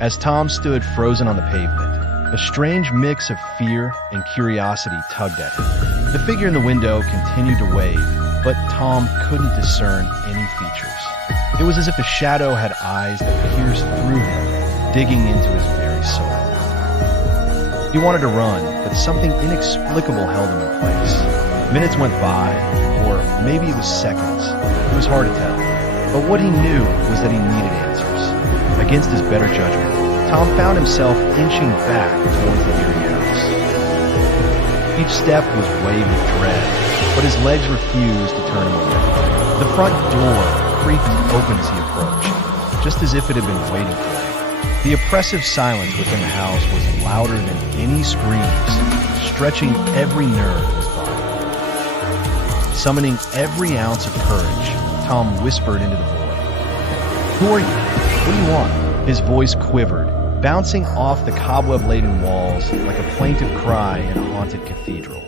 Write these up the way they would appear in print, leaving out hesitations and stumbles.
As Tom stood frozen on the pavement, a strange mix of fear and curiosity tugged at him. The figure in the window continued to wave, but Tom couldn't discern any features. It was as if the shadow had eyes that pierced through him, digging into his very soul. He wanted to run, but something inexplicable held him in place. Minutes went by, or maybe it was seconds. It was hard to tell. But what he knew was that he needed answers. Against his better judgment, Tom found himself inching back towards the eerie house. Each step was weighted with dread, but his legs refused to turn him away. The front door creaked open as he approached, just as if it had been waiting for him. The oppressive silence within the house was louder than any screams, stretching every nerve in his body. Summoning every ounce of courage, Tom whispered into the void. "Who are you? What do you want?" His voice quivered, bouncing off the cobweb-laden walls like a plaintive cry in a haunted cathedral.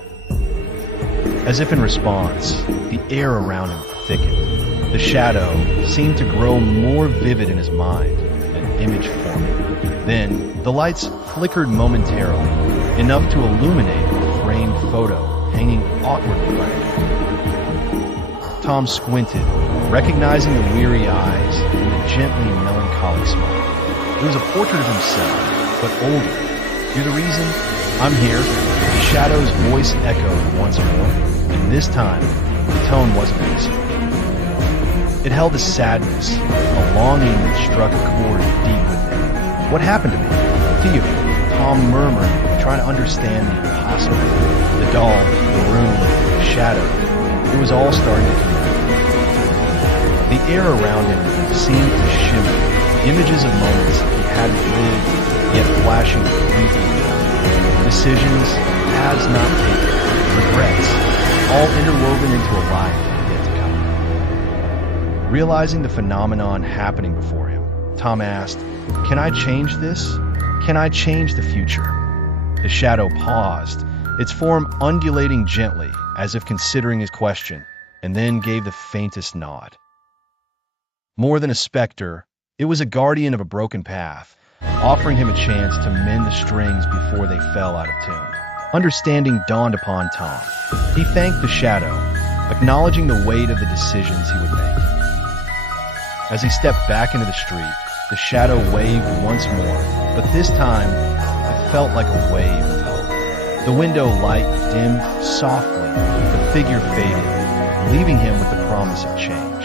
As if in response, the air around him thickened. The shadow seemed to grow more vivid in his mind, an image forming. Then, the lights flickered momentarily, enough to illuminate a framed photo hanging awkwardly by the wall. Tom squinted, recognizing the weary eyes and the gently melancholic smile. It was a portrait of himself, but older. "You're the reason I'm here." The shadow's voice echoed once more, and this time, the tone wasn't easy. It held a sadness, a longing that struck a chord deep within. "What happened to me? To you?" Tom murmured, trying to understand the impossible. The doll, the room, the shadow. It was all starting to connect. The air around him seemed to shimmer, images of moments he hadn't lived, yet flashing briefly now. Decisions, paths not taken, regrets, all interwoven into a life yet to come. Realizing the phenomenon happening before him, Tom asked, "Can I change this? Can I change the future?" The shadow paused, its form undulating gently, as if considering his question, and then gave the faintest nod. More than a specter, it was a guardian of a broken path, offering him a chance to mend the strings before they fell out of tune. Understanding dawned upon Tom. He thanked the shadow, acknowledging the weight of the decisions he would make. As he stepped back into the street, the shadow waved once more, but this time, it felt like a wave of hope. The window light dimmed softly, the figure faded, leaving him with the promise of change.